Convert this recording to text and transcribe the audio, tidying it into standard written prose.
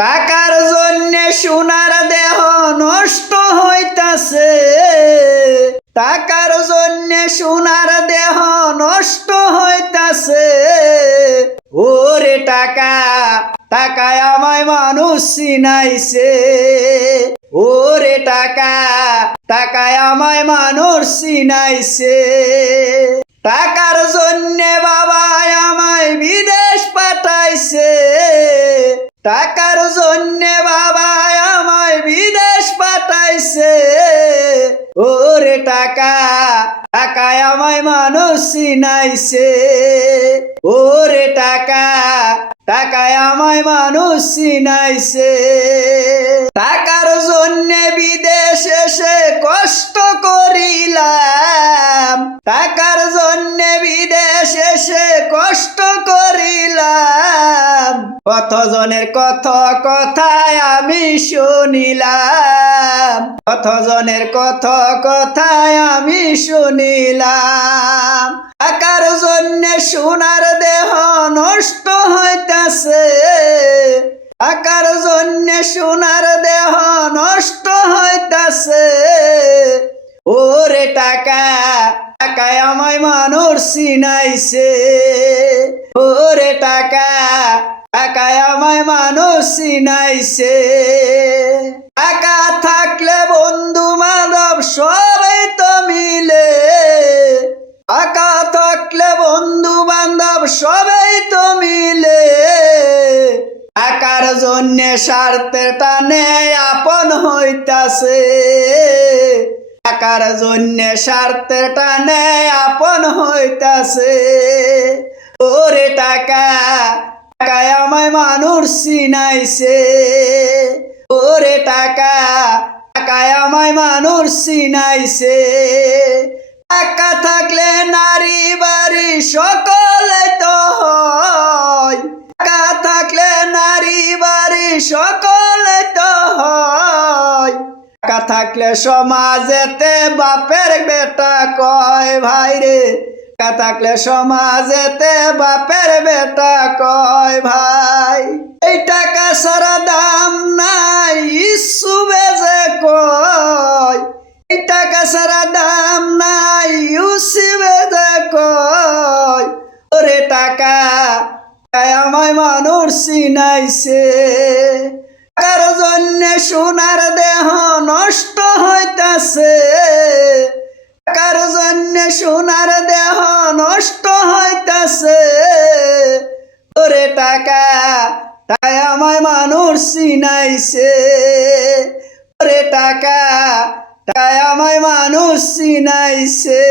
টাকার জন্যে সোনার দেহ নষ্ট হইতাছে, টাকার জন্যে সোনার দেহ নষ্ট হইতাছে। ওরে টাকা, টাকায় আমায় মানুষ চিনাইছে। ওরে টাকা, টাকায় আমায় মানুষ চিনাইছে। টাকার জন্যে বাবা আমায় বিদেশ পাঠাইছে, টাকার জন্যে বাবা আমায় বিদেশ পাঠাইছে। ওরে টাকা, টাকায় আমায় মানুষ চিনাইছে। ওরে টাকা, টাকায় আমায় মানুষ চিনাইছে। টাকার জন্যে বিদেশ এসে কষ্ট করিলাম, টাকার জন্যে বিদেশ এসে কষ্ট করিলাম। কতজনের কত কথায় আমি শুনিলাম, কতজনের কত কথায় আমি শুনিলাম। টাকার জন্যে সোনার দেহ নষ্ট হইতাছে, টাকার জন্যে সোনার দেহ নষ্ট হইতাছে। ওরে টাকা, টাকায় আমায় মানুষ চিনাইছে। ওরে টাকা, টাকায় আমায় মানুষ চিনাইছে। টাকা থাকলে বন্ধু বান্ধব সবাই তো মিলে, টাকা থাকলে বন্ধু বান্ধব সবাই তো মিলে। টাকার জন্যে স্বার্থের টানে আপন হইতাছে, টাকার জন্যে স্বার্থের টানে আপন হইতাছে। ওরে টাকা, টাকায় আমায় মানুষ চিনাইছে। ওরে টাকা, টাকায় আমায় মানুষ চিনাইছে। টাকা থাকলে নারী বাড়ি সকলে তো হয়, টাকা থাকলে নারী বাড়ি সকলে তো হয়। টাকা থাকলে সমাজেতে বাপের বেটা কয় ভাই রে, টাকা থাকলে সমাজেতে বাপের বেটা কয় ভাই। এই টাকা সারা দাম নাই ইস্যু বেজে কয়, এই টাকা সারা দাম নাই ইউসি বেজে কয়। ওরে টাকা, আমায় মানুষ চিনাইছে। টাকার জন্যে সোনার দেহ নষ্ট হইতাছে, টাকার জন্যে সোনার দেহ নষ্ট হইতাছে। ওরে টাকা, তাই আমায় মানুষ চিনাইছে। ওরে টাকা, তাই আমায় মানুষ চিনাইছে।